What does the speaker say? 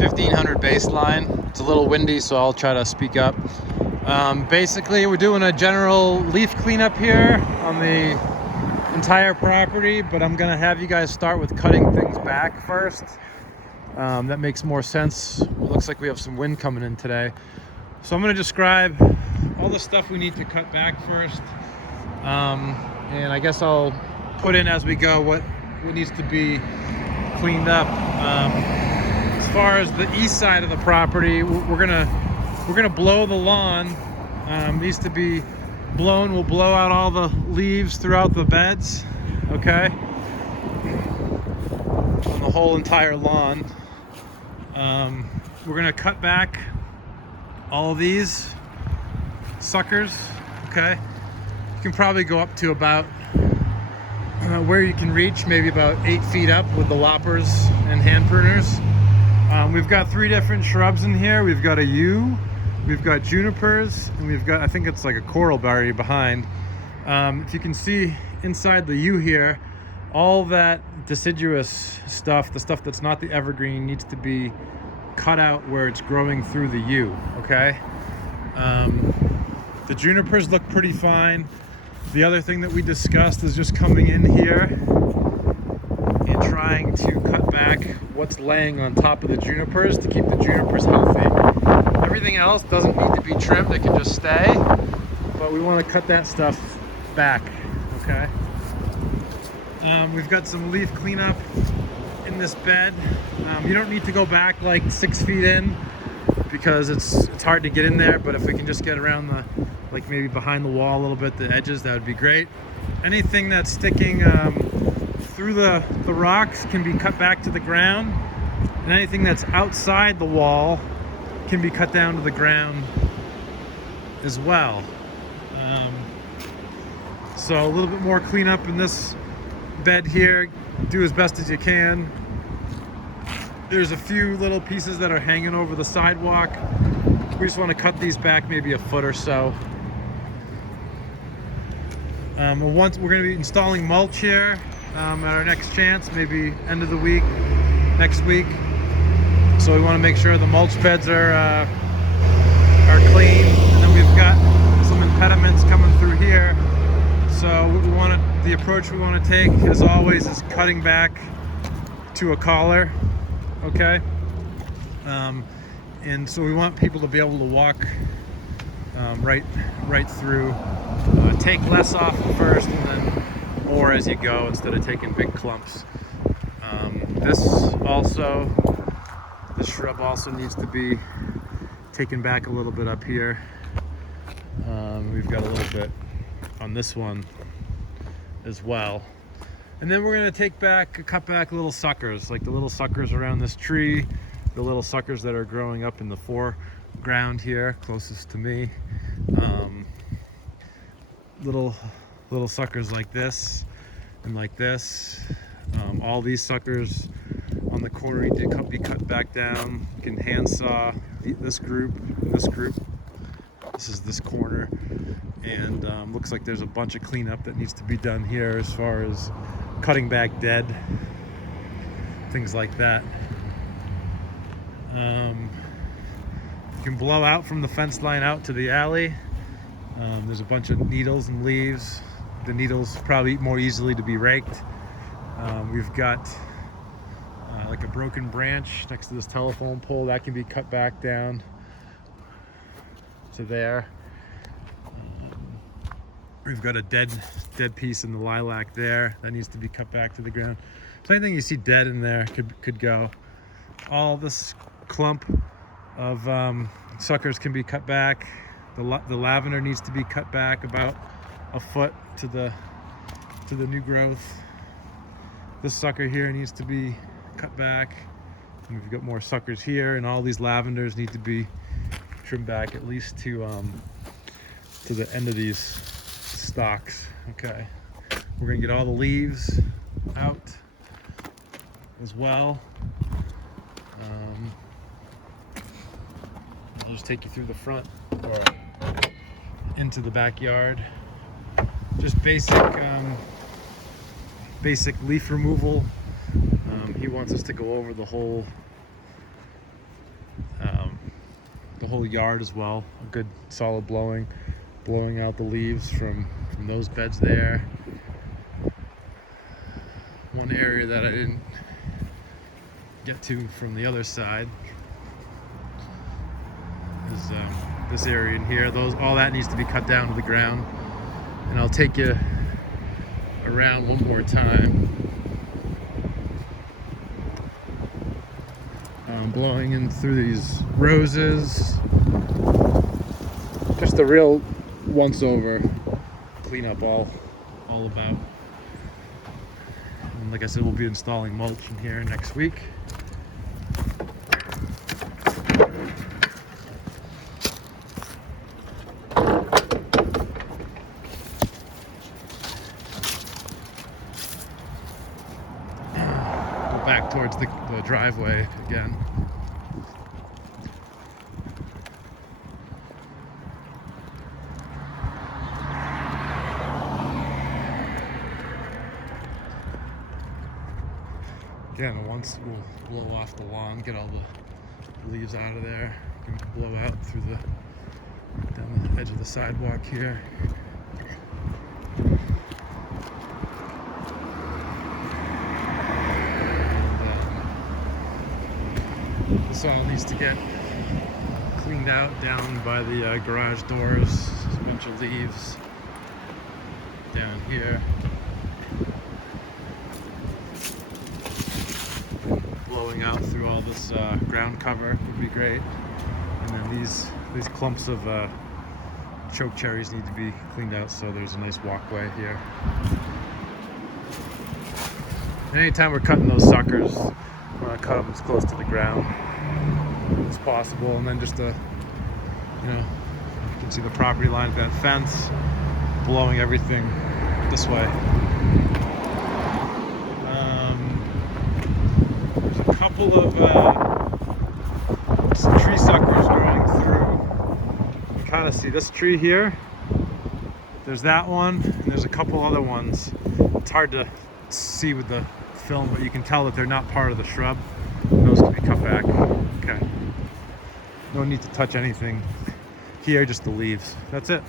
1500 baseline. It's a little windy, so I'll try to speak up. Basically, we're doing a general leaf cleanup here on the entire property, but I'm gonna have you guys start with cutting things back first. That makes more sense. It looks like we have some wind coming in today. So I'm gonna describe all the stuff we need to cut back first. And I guess I'll put in as we go what needs to be cleaned up. As far as the east side of the property, we're gonna blow the lawn. Needs to be blown. We'll blow out all the leaves throughout the beds, okay, on the whole entire lawn. We're gonna cut back all these suckers, okay. You can probably go up to about where you can reach, maybe about 8 feet up with the loppers and hand pruners. We've got 3 different shrubs in here. We've got a yew, we've got junipers, and we've got, I think it's like a coral berry behind. If you can see inside the yew here, all that deciduous stuff, the stuff that's not the evergreen, needs to be cut out where it's growing through the yew, okay? The junipers look pretty fine. The other thing that we discussed is just coming in here and trying to cut back what's laying on top of the junipers to keep the junipers healthy. Everything else doesn't need to be trimmed, it can just stay, but we want to cut that stuff back, okay? We've got some leaf cleanup in this bed. You don't need to go back like 6 feet in because it's hard to get in there, but if we can just get around the, like maybe behind the wall a little bit, the edges, that would be great. Anything that's sticking through the rocks can be cut back to the ground, and anything that's outside the wall can be cut down to the ground as well. So a little bit more cleanup in this bed here. Do as best as you can. There's a few little pieces that are hanging over the sidewalk. We just want to cut these back maybe a foot or so. We're going to be installing mulch here at our next chance, maybe end of the week, next week. So we want to make sure the mulch beds are clean, and then we've got some impediments coming through here. So the approach we want to take, as always, is cutting back to a collar, okay? And so we want people to be able to walk right through. Take less off at first and then more as you go instead of taking big clumps. This shrub also needs to be taken back a little bit up here. We've got a little bit on this one as well. And then we're going to cut back little suckers, like the little suckers around this tree, the little suckers that are growing up in the foreground here, closest to me. Little suckers like this and like this. All these suckers on the corner need to be cut back down. You can handsaw this group and this group. This is this corner, and looks like there's a bunch of cleanup that needs to be done here as far as cutting back dead, things like that. You can blow out from the fence line out to the alley. There's a bunch of needles and leaves. The needles probably more easily to be raked. We've got like a broken branch next to this telephone pole that can be cut back down to there. We've got a dead piece in the lilac there that needs to be cut back to the ground. So anything you see dead in there could go. All this clump of suckers can be cut back. The lavender needs to be cut back about a foot to the new growth. This sucker here needs to be cut back. And we've got more suckers here, and all these lavenders need to be trimmed back at least to the end of these stalks. Okay, we're gonna get all the leaves out as well. I'll just take you through the front or into the backyard. Just basic leaf removal. He wants us to go over the whole the whole yard as well. A good solid blowing out the leaves from those beds there. One area that I didn't get to from the other side is this area in here. All that needs to be cut down to the ground, and I'll take you around one more time. Blowing in through these roses. Just a real once over cleanup all about. And like I said, we'll be installing mulch in here next week. Go back towards the driveway again. Again, once we'll blow off the lawn, get all the leaves out of there, blow out through down the edge of the sidewalk here. And, this all needs to get cleaned out down by the garage doors. There's a bunch of leaves down here. Blowing out through all this ground cover would be great. And then these clumps of choke cherries need to be cleaned out, so there's a nice walkway here. And anytime we're cutting those suckers, we want to cut them as close to the ground as possible. And then just you can see the property line of that fence, blowing everything this way. Couple of some tree suckers growing through. You kind of see this tree here. There's that one, and there's a couple other ones. It's hard to see with the film, but you can tell that they're not part of the shrub. Those can be cut back. Okay. No need to touch anything here, just the leaves. That's it.